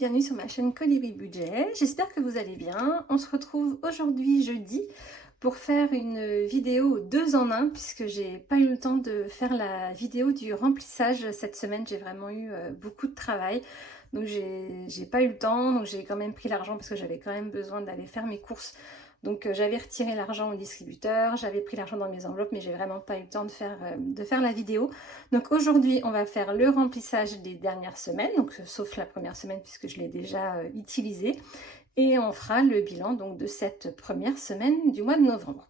bienvenue sur ma chaîne Colibri Budget, j'espère que vous allez bien. On se retrouve aujourd'hui jeudi pour faire une vidéo 2 en 1 puisque j'ai pas eu le temps de faire la vidéo du remplissage cette semaine. J'ai vraiment eu beaucoup de travail, donc j'ai pas eu le temps, donc j'ai quand même pris l'argent parce que j'avais quand même besoin d'aller faire mes courses. Donc j'avais retiré l'argent au distributeur, j'avais pris l'argent dans mes enveloppes, mais j'ai vraiment pas eu le temps de faire la vidéo. Donc aujourd'hui, on va faire le remplissage des dernières semaines, donc sauf la première semaine puisque je l'ai déjà utilisé. Et on fera le bilan donc de cette première semaine du mois de novembre.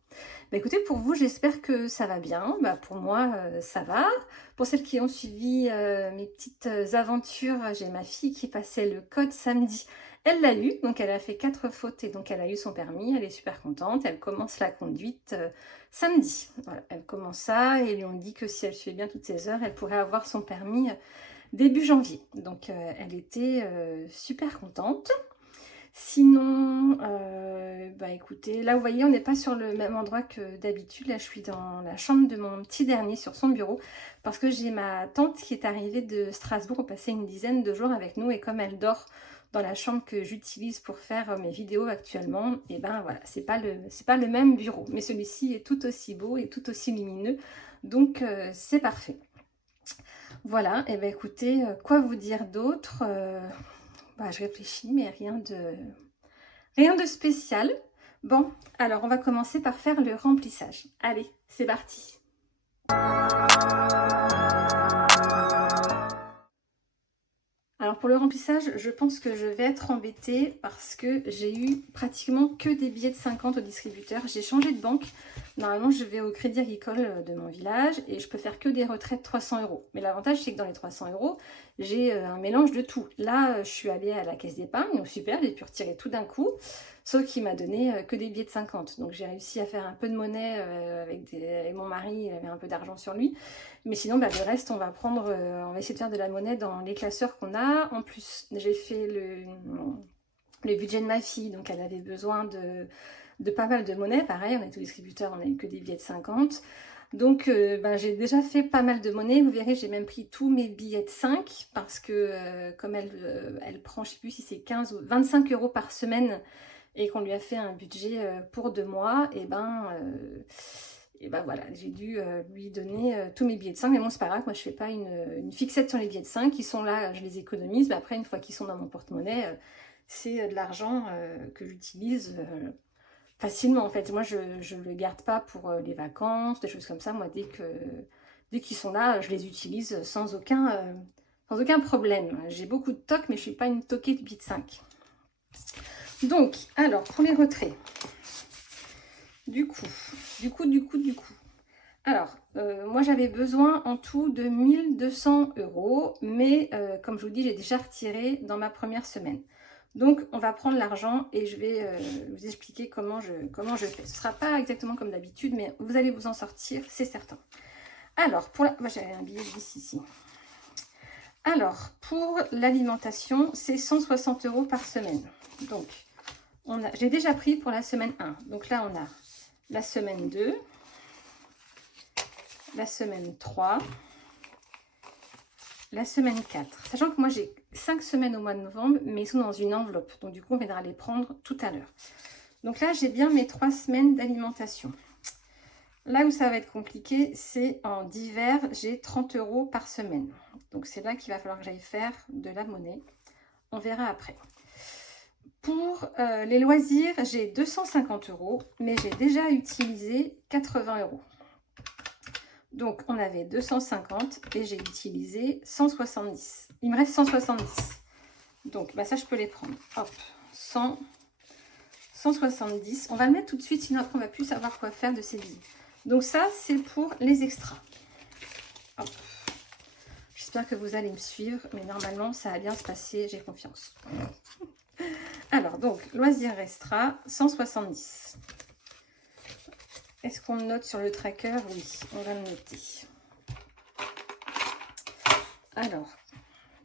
Bah, écoutez, pour vous, j'espère que ça va bien. Bah, pour moi, ça va. Pour celles qui ont suivi mes petites aventures, j'ai ma fille qui passait le code samedi. Elle l'a eu, donc elle a fait 4 fautes et donc elle a eu son permis. Elle est super contente. Elle commence la conduite samedi. Voilà, elle commence ça et lui on dit que si elle suit bien toutes ses heures, elle pourrait avoir son permis début janvier. Donc elle était super contente. Sinon, bah écoutez, là vous voyez, on n'est pas sur le même endroit que d'habitude. Là, je suis dans la chambre de mon petit dernier sur son bureau parce que j'ai ma tante qui est arrivée de Strasbourg, passer une dizaine de jours avec nous et comme elle dort dans la chambre que j'utilise pour faire mes vidéos actuellement, et ben voilà, c'est pas le même bureau, mais celui-ci est tout aussi beau et tout aussi lumineux, donc c'est parfait. Voilà, et ben écoutez, quoi vous dire d'autre? Bah, je réfléchis, mais rien de spécial. Bon, alors on va commencer par faire le remplissage. Allez, c'est parti. Alors pour le remplissage, je pense que je vais être embêtée parce que j'ai eu pratiquement que des billets de 50 au distributeur. J'ai changé de banque. Normalement, je vais au Crédit Agricole de mon village et je peux faire que des retraits de 300 €. Mais l'avantage, c'est que dans les 300 €, j'ai un mélange de tout. Là, je suis allée à la caisse d'épargne, donc super, j'ai pu retirer tout d'un coup. Sauf qu'il m'a donné que des billets de 50. Donc j'ai réussi à faire un peu de monnaie avec mon mari, il avait un peu d'argent sur lui. Mais sinon, bah, le reste, on va essayer de faire de la monnaie dans les classeurs qu'on a. En plus, j'ai fait le budget de ma fille, donc elle avait besoin de pas mal de monnaie. Pareil, on est au distributeur, on n'a eu que des billets de 50. Donc, bah, j'ai déjà fait pas mal de monnaie. Vous verrez, j'ai même pris tous mes billets de 5 parce que comme elle prend, je ne sais plus si c'est 15 ou 25 € par semaine et qu'on lui a fait un budget pour 2 mois, et ben voilà, j'ai dû lui donner tous mes billets de 5, mais bon, c'est pas grave, moi je fais pas une fixette sur les billets de 5, ils sont là, je les économise, mais après, une fois qu'ils sont dans mon porte-monnaie, c'est de l'argent que j'utilise facilement en fait. Moi, je ne le garde pas pour les vacances, des choses comme ça. Moi, dès qu'ils sont là, je les utilise sans aucun problème. J'ai beaucoup de toc, mais je suis pas une toquée de billets de 5. Donc, alors, pour les retraits, du coup. Alors, moi j'avais besoin en tout de 1 200 €, mais comme je vous dis, j'ai déjà retiré dans ma première semaine. Donc, on va prendre l'argent et je vais vous expliquer comment je fais. Ce ne sera pas exactement comme d'habitude, mais vous allez vous en sortir, c'est certain. Alors, moi j'avais un billet de 10 ici. Alors, pour l'alimentation, c'est 160 € par semaine. Donc, j'ai déjà pris pour la semaine 1. Donc là, on a la semaine 2, la semaine 3, la semaine 4. Sachant que moi, j'ai 5 semaines au mois de novembre, mais ils sont dans une enveloppe. Donc du coup, on viendra les prendre tout à l'heure. Donc là, j'ai bien mes 3 semaines d'alimentation. Là où ça va être compliqué, c'est en divers, j'ai 30 € par semaine. Donc c'est là qu'il va falloir que j'aille faire de la monnaie. On verra après. Pour les loisirs, j'ai 250 €, mais j'ai déjà utilisé 80 €. Donc, on avait 250 et j'ai utilisé 170. Il me reste 170. Donc, bah ça, je peux les prendre. Hop, 100, 170. On va le mettre tout de suite, sinon après, on ne va plus savoir quoi faire de ces billets. Donc, ça, c'est pour les extras. Hop. J'espère que vous allez me suivre, mais normalement, ça va bien se passer. J'ai confiance. Alors, donc, loisirs extra, 170. Est-ce qu'on le note sur le tracker? Oui, on va le noter. Alors,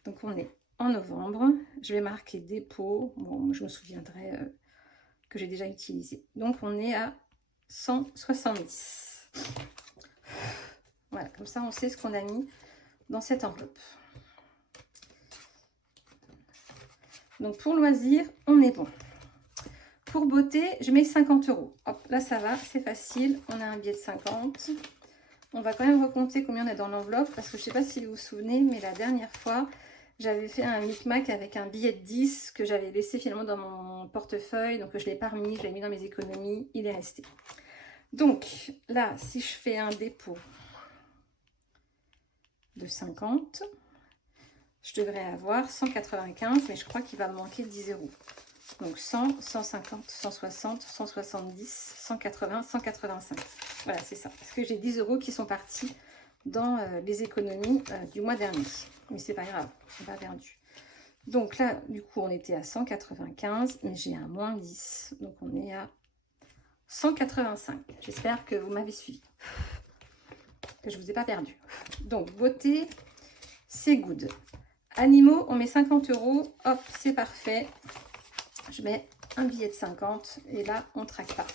donc on est en novembre. Je vais marquer dépôt. Bon, je me souviendrai que j'ai déjà utilisé. Donc, on est à 170. Voilà, comme ça, on sait ce qu'on a mis dans cette enveloppe. Donc pour loisirs, on est bon. Pour beauté, je mets 50 €. Hop, là ça va, c'est facile. On a un billet de 50. On va quand même recompter combien on a dans l'enveloppe, parce que je ne sais pas si vous vous souvenez, mais la dernière fois, j'avais fait un micmac avec un billet de 10 que j'avais laissé finalement dans mon portefeuille. Donc je ne l'ai pas remis, je l'ai mis dans mes économies, il est resté. Donc là, si je fais un dépôt de 50, je devrais avoir 195, mais je crois qu'il va me manquer 10 €. Donc 100, 150, 160, 170, 180, 185. Voilà, c'est ça. Parce que j'ai 10 € qui sont partis dans les économies du mois dernier. Mais c'est pas grave, c'est pas perdu. Donc là, du coup, on était à 195, mais j'ai un moins 10. Donc on est à 185. J'espère que vous m'avez suivi, que je ne vous ai pas perdu. Donc, beauté, c'est good. Animaux, on met 50 €. Hop, c'est parfait. Je mets un billet de 50 et là, on ne traque pas.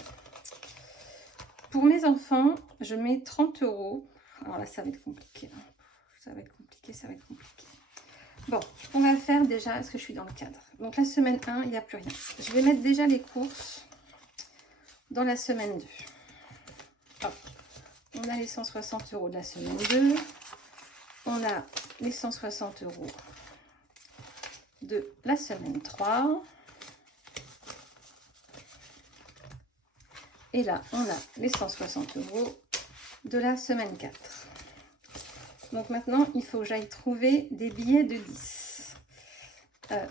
Pour mes enfants, je mets 30 €. Alors là, ça va être compliqué. Ça va être compliqué, ça va être compliqué. Bon, on va faire déjà, est-ce que je suis dans le cadre? Donc la semaine 1, il n'y a plus rien. Je vais mettre déjà les courses dans la semaine 2. Hop. On a les 160 € de la semaine 2. On a les 160 € de la semaine 3. Et là, on a les 160 € de la semaine 4. Donc maintenant, il faut que j'aille trouver des billets de 10.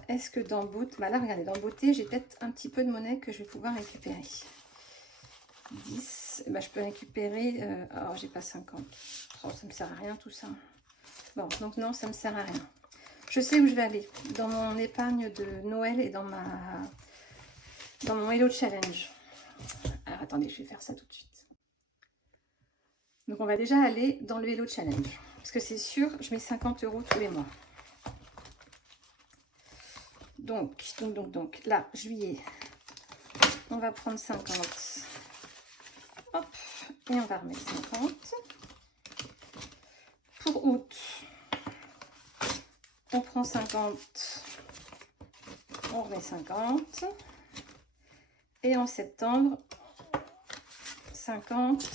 Est-ce que dans beauté... Bah là, regardez, dans beauté, j'ai peut-être un petit peu de monnaie que je vais pouvoir récupérer. 10. Bah, je peux récupérer... alors, j'ai pas 50. Oh, ça me sert à rien tout ça. Bon, donc non, ça me sert à rien. Je sais où je vais aller. Dans mon épargne de Noël et dans mon Hello Challenge. Alors, attendez, je vais faire ça tout de suite. Donc, on va déjà aller dans le Hello Challenge. Parce que c'est sûr, je mets 50 € tous les mois. Donc, là, juillet, on va prendre 50. Hop, et on va remettre 50. Pour août, on prend 50. On remet 50. Et en septembre, 50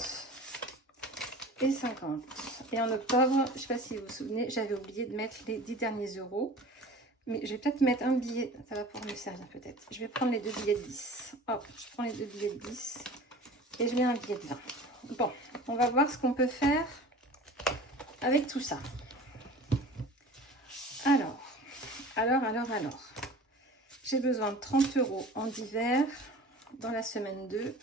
et 50. Et en octobre, je ne sais pas si vous vous souvenez, j'avais oublié de mettre les 10 derniers euros. Mais je vais peut-être mettre un billet, ça va pouvoir me servir peut-être. Je vais prendre les 2 billets de 10. Hop, je prends les 2 billets de 10 et je mets un billet de 20. Bon, on va voir ce qu'on peut faire avec tout ça. Alors. J'ai besoin de 30 € en divers dans la semaine 2.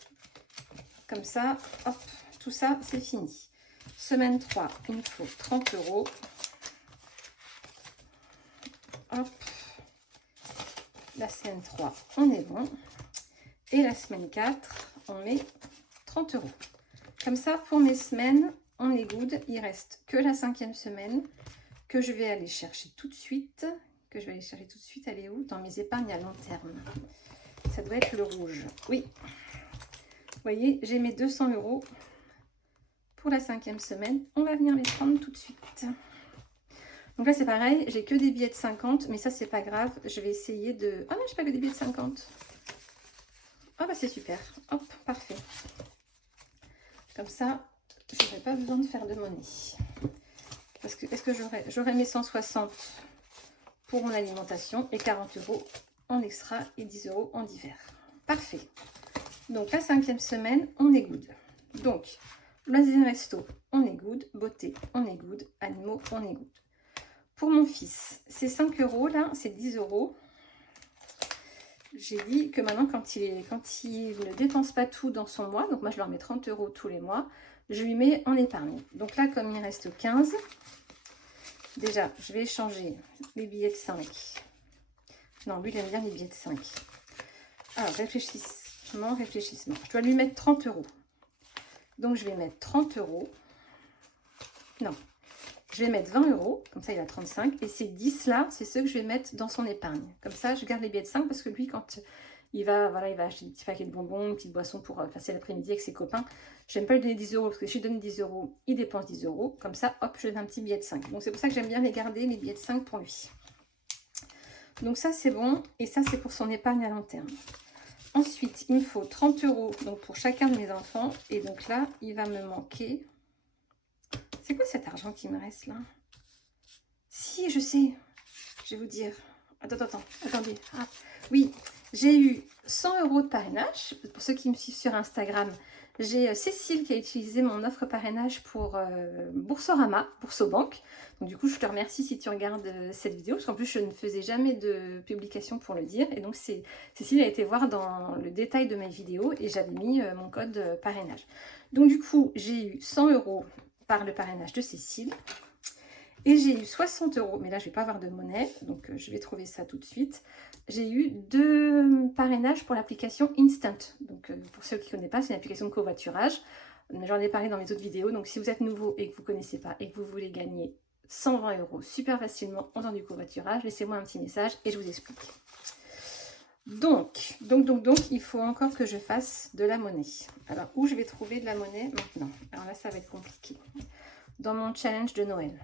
Comme ça, hop, tout ça, c'est fini. Semaine 3, il me faut 30 €. Hop. La semaine 3, on est bon. Et la semaine 4, on met 30 €. Comme ça, pour mes semaines, on est good. Il reste que la 5e semaine que je vais aller chercher tout de suite. Elle est où? Dans mes épargnes à long terme. Ça doit être le rouge. Oui. Vous voyez, j'ai mes 200 € pour la 5e semaine. On va venir les prendre tout de suite. Donc là, c'est pareil. J'ai que des billets de 50, mais ça, c'est pas grave. Je vais essayer de... Ah non, j'ai pas que des billets de 50. Ah bah, c'est super. Hop, parfait. Comme ça, je n'aurai pas besoin de faire de monnaie. Parce que, est-ce que j'aurai mes 160 pour mon alimentation et 40 € en extra et 10 € en divers. Parfait. Donc, la 5e semaine, on est good. Donc, loisirs resto, on est good. Beauté, on est good. Animaux, on est good. Pour mon fils, c'est 5 € là, c'est 10 €. J'ai dit que maintenant, quand il ne dépense pas tout dans son mois, donc moi je leur mets 30 € tous les mois, je lui mets en épargne. Donc là, comme il reste 15, déjà, je vais échanger les billets de 5. Non, lui, il aime bien les billets de 5. Alors, réfléchissement. Je dois lui mettre 30 €. Donc, je vais mettre 30 €. Non, je vais mettre 20 €. Comme ça, il a 35. Et ces 10 là, c'est ceux que je vais mettre dans son épargne. Comme ça, je garde les billets de 5 parce que lui, quand il va acheter des petits paquets de bonbons, une petite boisson pour passer l'après-midi avec ses copains, j'aime pas lui donner 10 € parce que si je lui donne 10 €, il dépense 10 €. Comme ça, hop, je donne un petit billet de 5. Donc, c'est pour ça que j'aime bien les garder, les billets de 5 pour lui. Donc ça, c'est bon. Et ça, c'est pour son épargne à long terme. Ensuite, il me faut 30 € donc pour chacun de mes enfants. Et donc là, il va me manquer... C'est quoi cet argent qui me reste là? Si, je sais. Je vais vous dire. Attendez. Ah, oui, j'ai eu 100 € de parrainage. Pour ceux qui me suivent sur Instagram, j'ai Cécile qui a utilisé mon offre parrainage pour Boursorama, Boursobank. Donc du coup, je te remercie si tu regardes cette vidéo, parce qu'en plus, je ne faisais jamais de publication pour le dire. Et donc, Cécile a été voir dans le détail de mes vidéos et j'avais mis mon code parrainage. Donc du coup, j'ai eu 100 € par le parrainage de Cécile. Et j'ai eu 60 €, mais là je ne vais pas avoir de monnaie, donc je vais trouver ça tout de suite. J'ai eu 2 parrainages pour l'application Instant. Donc pour ceux qui ne connaissent pas, c'est une application de covoiturage. J'en ai parlé dans mes autres vidéos, donc si vous êtes nouveau et que vous ne connaissez pas et que vous voulez gagner 120 € super facilement en faisant du covoiturage, laissez-moi un petit message et je vous explique. Donc, il faut encore que je fasse de la monnaie. Alors, où je vais trouver de la monnaie maintenant? Alors là, ça va être compliqué. Dans mon challenge de Noël.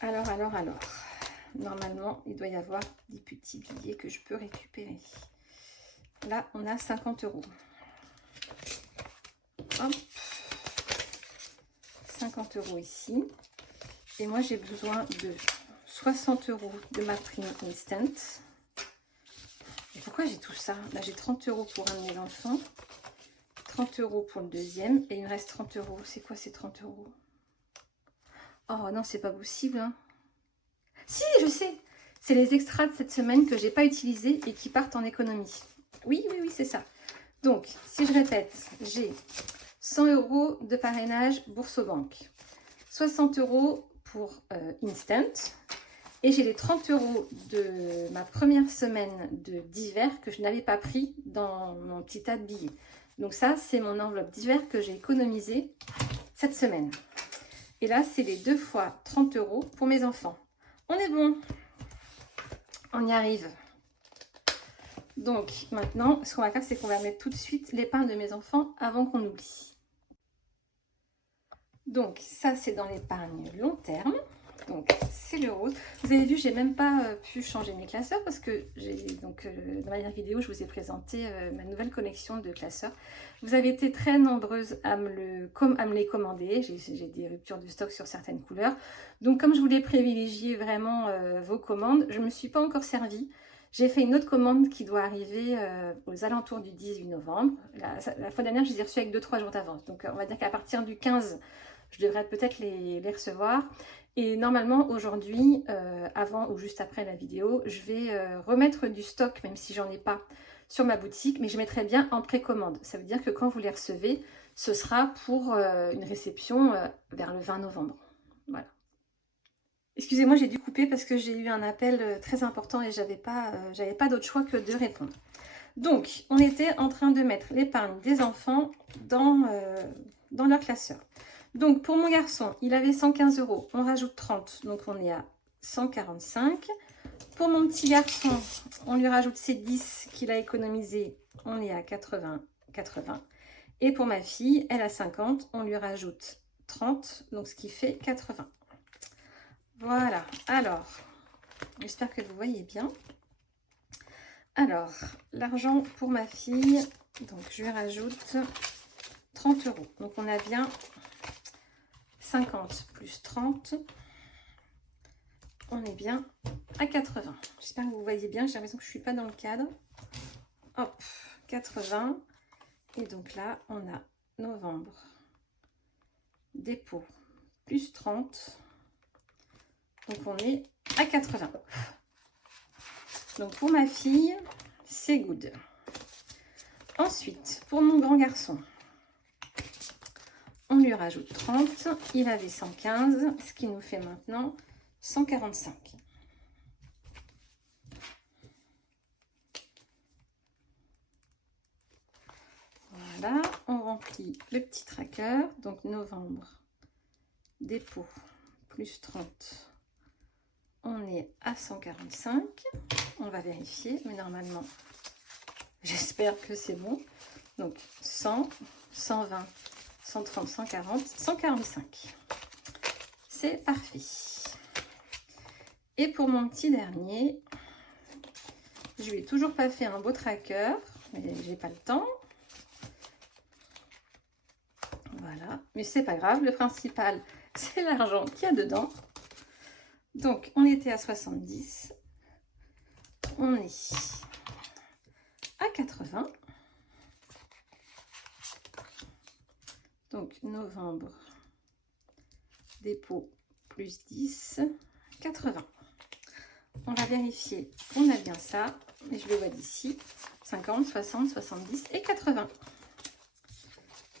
Alors. Normalement, il doit y avoir des petits billets que je peux récupérer. Là, on a 50 €. Hop. 50 € ici. Et moi, j'ai besoin de 60 € de ma prime Instant. Et pourquoi j'ai tout ça? Là, j'ai 30 € pour un de mes enfants. 30 € pour le deuxième. Et il me reste 30 €. C'est quoi ces 30 €? Oh non, c'est pas possible. Hein. Si, je sais. C'est les extras de cette semaine que j'ai pas utilisés et qui partent en économie. Oui, c'est ça. Donc, si je répète, j'ai 100 € de parrainage Boursobank, 60 € pour Instant, et j'ai les 30 € de ma première semaine d'hiver que je n'avais pas pris dans mon petit tas de billets. Donc ça, c'est mon enveloppe d'hiver que j'ai économisée cette semaine. Et là, c'est les 2 fois 30 € pour mes enfants. On est bon. On y arrive. Donc, maintenant, ce qu'on va faire, c'est qu'on va mettre tout de suite l'épargne de mes enfants avant qu'on oublie. Donc, ça, c'est dans l'épargne long terme. Donc, c'est le rose. Vous avez vu, j'ai même pas pu changer mes classeurs parce que dans ma dernière vidéo, je vous ai présenté ma nouvelle collection de classeurs. Vous avez été très nombreuses à me les commander. J'ai des ruptures de stock sur certaines couleurs. Donc, comme je voulais privilégier vraiment vos commandes, je ne me suis pas encore servie. J'ai fait une autre commande qui doit arriver aux alentours du 18 novembre. La fois dernière, je les ai reçues avec 2-3 jours d'avance. Donc, on va dire qu'à partir du 15, je devrais peut-être les recevoir. Et normalement, aujourd'hui, avant ou juste après la vidéo, je vais remettre du stock, même si j'en ai pas, sur ma boutique. Mais je mettrai bien en précommande. Ça veut dire que quand vous les recevez, ce sera pour une réception vers le 20 novembre. Voilà. Excusez-moi, j'ai dû couper parce que j'ai eu un appel très important et j'avais pas d'autre choix que de répondre. Donc, on était en train de mettre l'épargne des enfants dans leur classeur. Donc, pour mon garçon, il avait 115 €. On rajoute 30, donc on est à 145. Pour mon petit garçon, on lui rajoute ses 10 qu'il a économisé. On est à 80. Et pour ma fille, elle a 50. On lui rajoute 30, donc ce qui fait 80. Voilà. Alors, j'espère que vous voyez bien. Alors, l'argent pour ma fille, donc je lui rajoute 30 €. Donc, on a bien 50 plus 30, on est bien à 80. J'espère que vous voyez bien, j'ai l'impression que je ne suis pas dans le cadre. Hop, 80. Et donc là, on a novembre, dépôt, plus 30. Donc on est à 80. Donc pour ma fille, c'est good. Ensuite, pour mon grand garçon, on lui rajoute 30, il avait 115, ce qui nous fait maintenant 145. Voilà, on remplit le petit tracker, donc novembre, dépôt, plus 30, on est à 145, on va vérifier, mais normalement, j'espère que c'est bon. Donc 100, 120, 130, 140, 145. C'est parfait. Et pour mon petit dernier, je lui ai toujours pas fait un beau tracker, mais j'ai pas le temps. Voilà, mais c'est pas grave, le principal, c'est l'argent qu'il y a dedans. Donc, on était à 70, on est à 80. Donc, novembre, dépôt plus 10, 80. On va vérifier qu'on a bien ça, et je le vois d'ici, 50, 60, 70 et 80.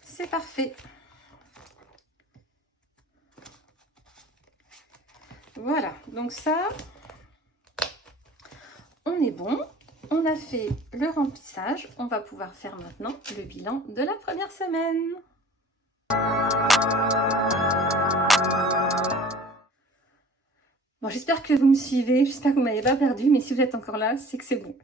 C'est parfait. Voilà, donc ça, on est bon. On a fait le remplissage. On va pouvoir faire maintenant le bilan de la première semaine. Bon, j'espère que vous me suivez, j'espère que vous ne m'avez pas perdu, mais si vous êtes encore là, c'est que c'est bon.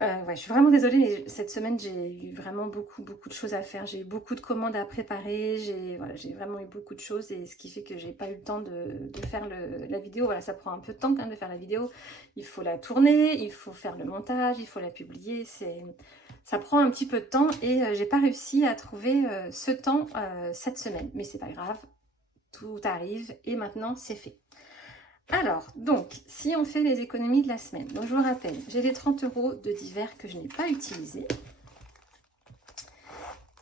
Ouais, je suis vraiment désolée, mais cette semaine, j'ai eu vraiment beaucoup de choses à faire. J'ai eu beaucoup de commandes à préparer, j'ai vraiment eu beaucoup de choses, et ce qui fait que j'ai pas eu le temps de faire la vidéo. Voilà, ça prend un peu de temps quand même de faire la vidéo. Il faut la tourner, il faut faire le montage, il faut la publier. Ça prend un petit peu de temps, et j'ai pas réussi à trouver ce temps cette semaine. Mais c'est pas grave, tout arrive, et maintenant, c'est fait. Alors, donc, si on fait les économies de la semaine, donc je vous rappelle, j'ai les 30 € de divers que je n'ai pas utilisés.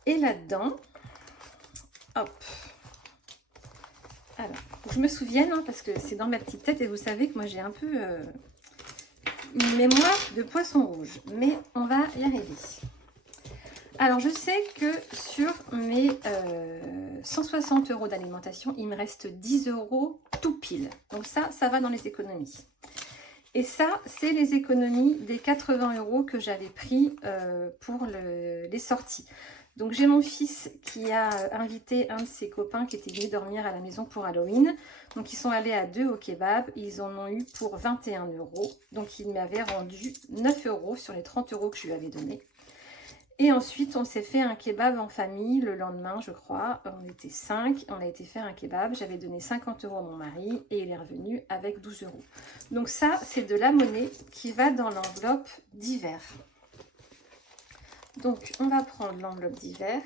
Et là-dedans, hop, alors, je me souvienne, hein, parce que c'est dans ma petite tête, et vous savez que moi j'ai un peu une mémoire de poisson rouge, mais on va y arriver. Alors, je sais que sur mes 160 € d'alimentation, il me reste 10 € tout pile. Donc ça va dans les économies. Et ça, c'est les économies des 80 € que j'avais pris pour les sorties. Donc, j'ai mon fils qui a invité un de ses copains qui était venu dormir à la maison pour Halloween. Donc, ils sont allés à 2 au kebab. Ils en ont eu pour 21 €. Donc, il m'avait rendu 9 € sur les 30 € que je lui avais donnés. Et ensuite, on s'est fait un kebab en famille le lendemain, je crois. On était 5, on a été faire un kebab. J'avais donné 50 € à mon mari et il est revenu avec 12 €. Donc ça, c'est de la monnaie qui va dans l'enveloppe d'hiver. Donc, on va prendre l'enveloppe d'hiver.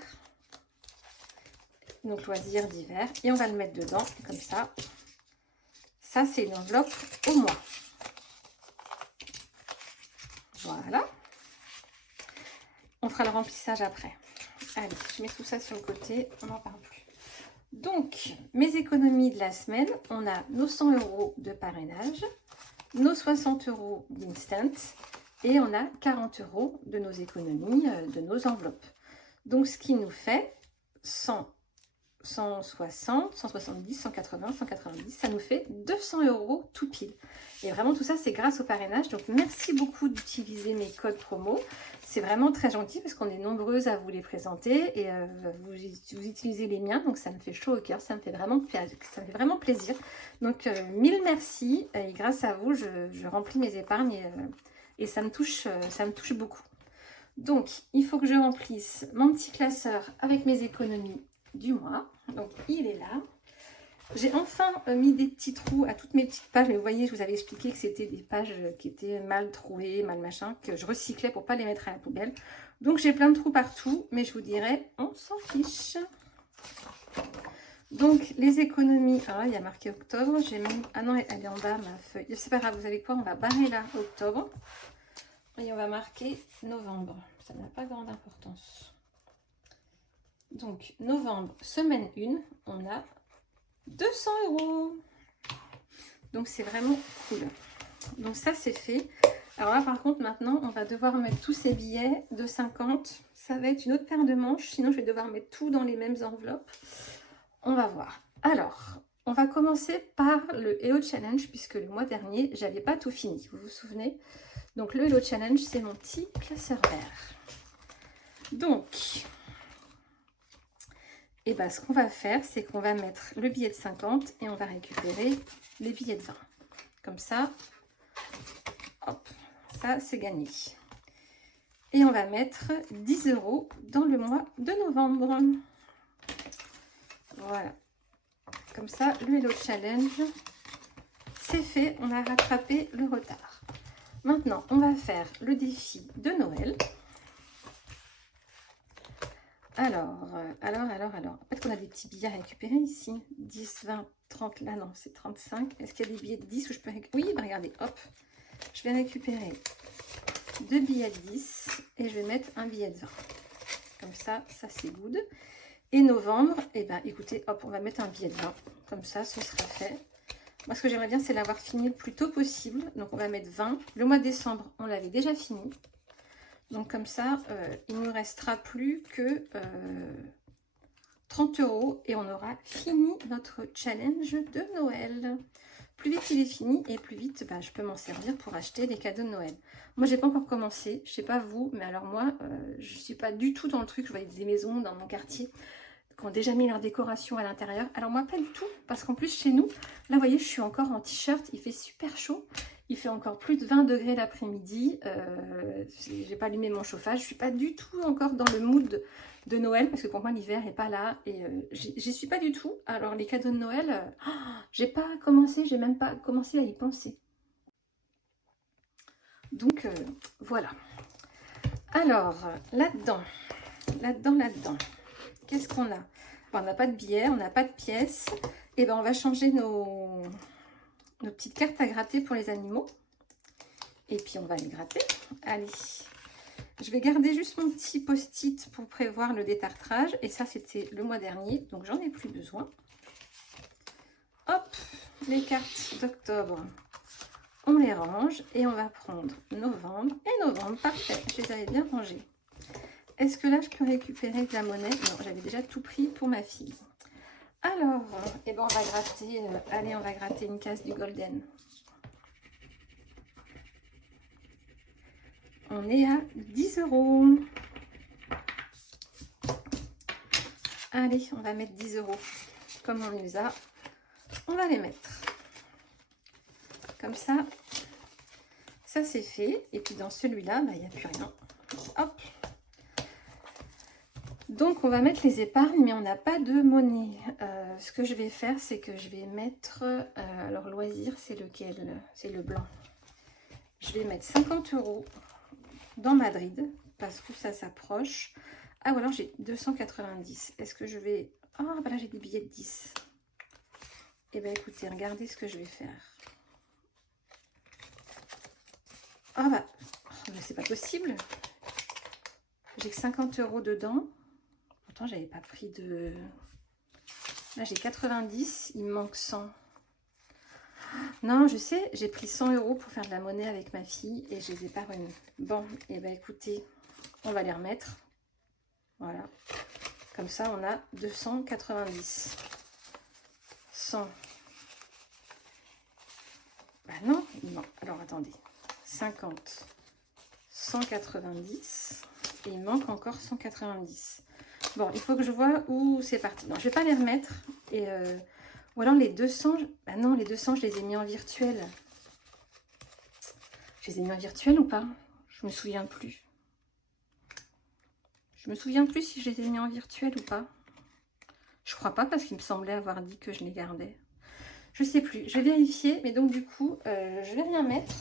Donc, loisirs d'hiver. Et on va le mettre dedans, comme ça. Ça, c'est une enveloppe au mois. Voilà. On fera le remplissage après. Allez, je mets tout ça sur le côté, on n'en parle plus. Donc, mes économies de la semaine, on a nos 100 € de parrainage, nos 60 € d'instant, et on a 40 € de nos économies, de nos enveloppes. Donc, ce qui nous fait 100, 160, 170, 180, 190, ça nous fait 200 € tout pile. Et vraiment, tout ça, c'est grâce au parrainage. Donc, merci beaucoup d'utiliser mes codes promo. C'est vraiment très gentil parce qu'on est nombreuses à vous les présenter et vous utilisez les miens. Donc, ça me fait chaud au cœur. Ça me fait vraiment plaisir. Donc, mille merci. Et grâce à vous, je remplis mes épargnes et ça me touche beaucoup. Donc, il faut que je remplisse mon petit classeur avec mes économies du mois. Donc, il est là. J'ai enfin mis des petits trous à toutes mes petites pages. Mais vous voyez, je vous avais expliqué que c'était des pages qui étaient mal trouées, mal machin, que je recyclais pour pas les mettre à la poubelle. Donc, j'ai plein de trous partout. Mais je vous dirais, on s'en fiche. Donc, les économies. Alors là, il y a marqué octobre. J'ai mis... Ah non, elle est en bas, ma feuille. C'est pas grave, vous savez quoi? On va barrer là, octobre. Et on va marquer novembre. Ça n'a pas grande importance. Donc, novembre, semaine 1, on a 200 €. Donc, c'est vraiment cool. Donc, ça, c'est fait. Alors là, par contre, maintenant, on va devoir mettre tous ces billets de 50. Ça va être une autre paire de manches. Sinon, je vais devoir mettre tout dans les mêmes enveloppes. On va voir. Alors, on va commencer par le Hello Challenge, puisque le mois dernier, j'avais pas tout fini. Vous vous souvenez? Donc, le Hello Challenge, c'est mon petit classeur vert. Donc... Et bien, ce qu'on va faire, c'est qu'on va mettre le billet de 50 et on va récupérer les billets de 20. Comme ça, hop, ça c'est gagné. Et on va mettre 10 € dans le mois de novembre. Voilà. Comme ça, le Hello Challenge, c'est fait, on a rattrapé le retard. Maintenant, on va faire le défi de Noël. Alors. Peut-être qu'on a des petits billets à récupérer ici. 10, 20, 30, là non, c'est 35. Est-ce qu'il y a des billets de 10 où je peux récupérer? Oui, bah regardez, hop. Je vais récupérer 2 billets de 10 et je vais mettre un billet de 20. Comme ça c'est good. Et novembre, et ben écoutez, hop, on va mettre un billet de 20. Comme ça, ce sera fait. Moi, ce que j'aimerais bien, c'est l'avoir fini le plus tôt possible. Donc, on va mettre 20. Le mois de décembre, on l'avait déjà fini. Donc, comme ça, il ne nous restera plus que 30 € et on aura fini notre challenge de Noël. Plus vite il est fini et plus vite bah, je peux m'en servir pour acheter des cadeaux de Noël. Moi, j'ai pas encore commencé. Je sais pas vous, mais alors moi, je suis pas du tout dans le truc. Je voyais des maisons dans mon quartier qui ont déjà mis leur décoration à l'intérieur. Alors moi, pas du tout, parce qu'en plus, chez nous, là, vous voyez, je suis encore en t-shirt, il fait super chaud. Il fait encore plus de 20 degrés l'après-midi. J'ai pas allumé mon chauffage. Je suis pas du tout encore dans le mood de Noël, parce que pour moi, l'hiver n'est pas là. Et j'y suis pas du tout. Alors, les cadeaux de Noël, j'ai pas commencé, j'ai même pas commencé à y penser. Donc, voilà. Alors, là-dedans, qu'est-ce qu'on a? Bon, on n'a pas de billets, on n'a pas de pièces. Et ben on va changer nos petites cartes à gratter pour les animaux. Et puis on va les gratter. Allez, je vais garder juste mon petit post-it pour prévoir le détartrage. Et ça, c'était le mois dernier, donc j'en ai plus besoin. Hop, les cartes d'octobre, on les range. Et on va prendre novembre et novembre. Parfait, je les avais bien rangés. Est-ce que là, je peux récupérer de la monnaie? Non, j'avais déjà tout pris pour ma fille. Alors, eh ben, on va gratter, allez, on va gratter une case du Golden. On est à 10 €. Allez, on va mettre 10 €. Comme on les a, on va les mettre. Comme ça c'est fait. Et puis dans celui-là, bah, il n'y a plus rien. Hop. Donc, on va mettre les épargnes, mais on n'a pas de monnaie. Ce que je vais faire, c'est que je vais mettre... alors, loisir, c'est lequel? C'est le blanc. Je vais mettre 50 € dans Madrid, parce que ça s'approche. Ah, ou alors j'ai 290. Est-ce que je vais... Ah, bah là, j'ai des billets de 10. Eh bien, écoutez, regardez ce que je vais faire. Ah, bah, c'est pas possible. J'ai que 50 € dedans. Pourtant, j'avais pas pris de... Là, j'ai 90, il me manque 100. Non, je sais, j'ai pris 100 € pour faire de la monnaie avec ma fille et je les ai pas remis. Bon, et ben écoutez, on va les remettre. Voilà. Comme ça, on a 290. 100. Bah non, non. Alors, attendez. 50. 190. Et il manque encore 190. Bon, il faut que je vois où c'est parti. Non, je vais pas les remettre. Et ou alors les 200... Bah non, les 200, je les ai mis en virtuel. Je les ai mis en virtuel ou pas? Je me souviens plus. Je me souviens plus si je les ai mis en virtuel ou pas. Je crois pas parce qu'il me semblait avoir dit que je les gardais. Je sais plus. Je vais vérifier. Mais donc du coup, je vais rien mettre.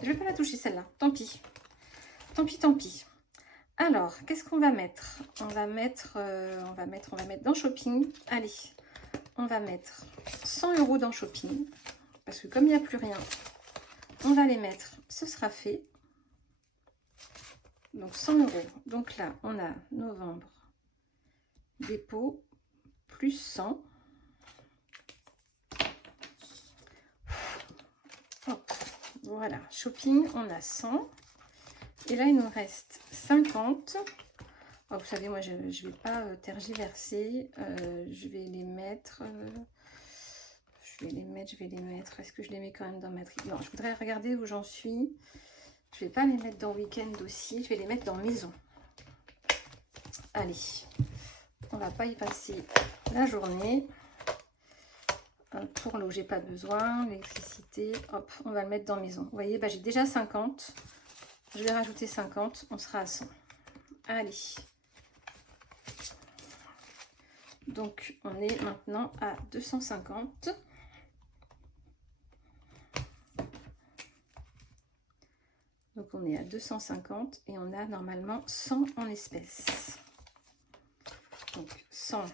Je vais pas la toucher celle-là. Tant pis. Tant pis, tant pis. Alors, qu'est-ce qu'on va mettre? On va mettre dans shopping. Allez, on va mettre 100 € dans shopping. Parce que comme il n'y a plus rien, on va les mettre. Ce sera fait. Donc 100 €. Donc là, on a novembre, dépôt, plus 100. Hop, voilà, shopping, on a 100. Et là, il nous reste 50. Oh, vous savez, moi, je ne vais pas tergiverser. Je vais les mettre. Je vais les mettre. Est-ce que je les mets quand même dans Madrid? Non, je voudrais regarder où j'en suis. Je ne vais pas les mettre dans week-end aussi. Je vais les mettre dans maison. Allez, on va pas y passer la journée. Pour l'eau, j'ai pas besoin. L'électricité, hop, on va le mettre dans maison. Vous voyez, bah, j'ai déjà 50. Je vais rajouter 50, on sera à 100. Allez. Donc, on est maintenant à 250. Donc on est à 250 et on a normalement 100 en espèces. Donc 100,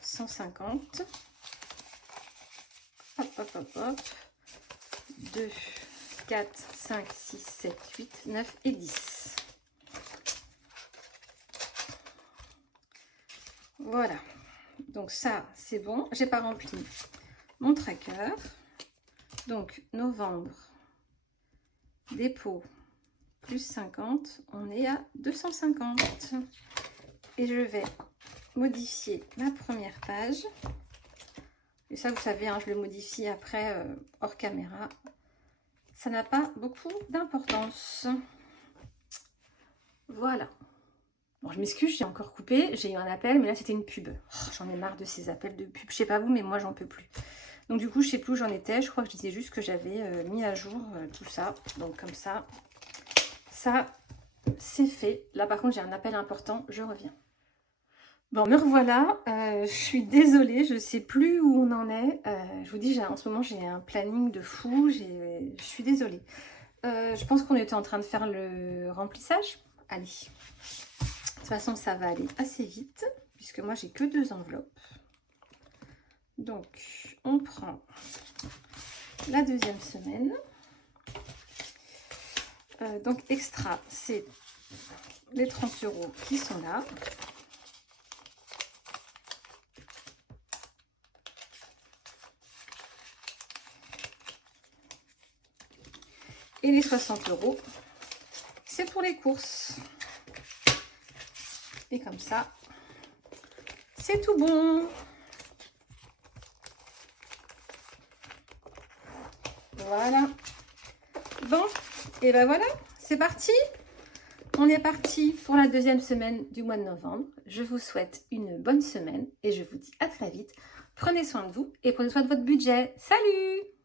150. Hop, hop, hop, hop. 2, 4, 5, 6, 7, 8, 9 et 10. Voilà. Donc ça, c'est bon. J'ai pas rempli mon tracker. Donc novembre, dépôt, plus 50. On est à 250. Et je vais modifier ma première page. Et ça, vous savez, hein, je le modifie après hors caméra. Ça n'a pas beaucoup d'importance. Voilà. Bon, je m'excuse, j'ai encore coupé. J'ai eu un appel, mais là, c'était une pub. Oh, j'en ai marre de ces appels de pub. Je sais pas vous, mais moi, j'en peux plus. Donc, du coup, je sais plus où j'en étais. Je crois que je disais juste que j'avais mis à jour tout ça. Donc, comme ça, c'est fait. Là, par contre, j'ai un appel important. Je reviens. Bon, me revoilà, je suis désolée, je ne sais plus où on en est. Je vous dis, en ce moment, j'ai un planning de fou, je suis désolée. Je pense qu'on était en train de faire le remplissage. Allez, de toute façon, ça va aller assez vite, puisque moi, j'ai que 2 enveloppes. Donc, on prend la deuxième semaine. Donc, extra, c'est les 30 € qui sont là. Et les 60 €, c'est pour les courses. Et comme ça, c'est tout bon. Voilà. Bon, et ben voilà, c'est parti. On est parti pour la deuxième semaine du mois de novembre. Je vous souhaite une bonne semaine et je vous dis à très vite. Prenez soin de vous et prenez soin de votre budget. Salut!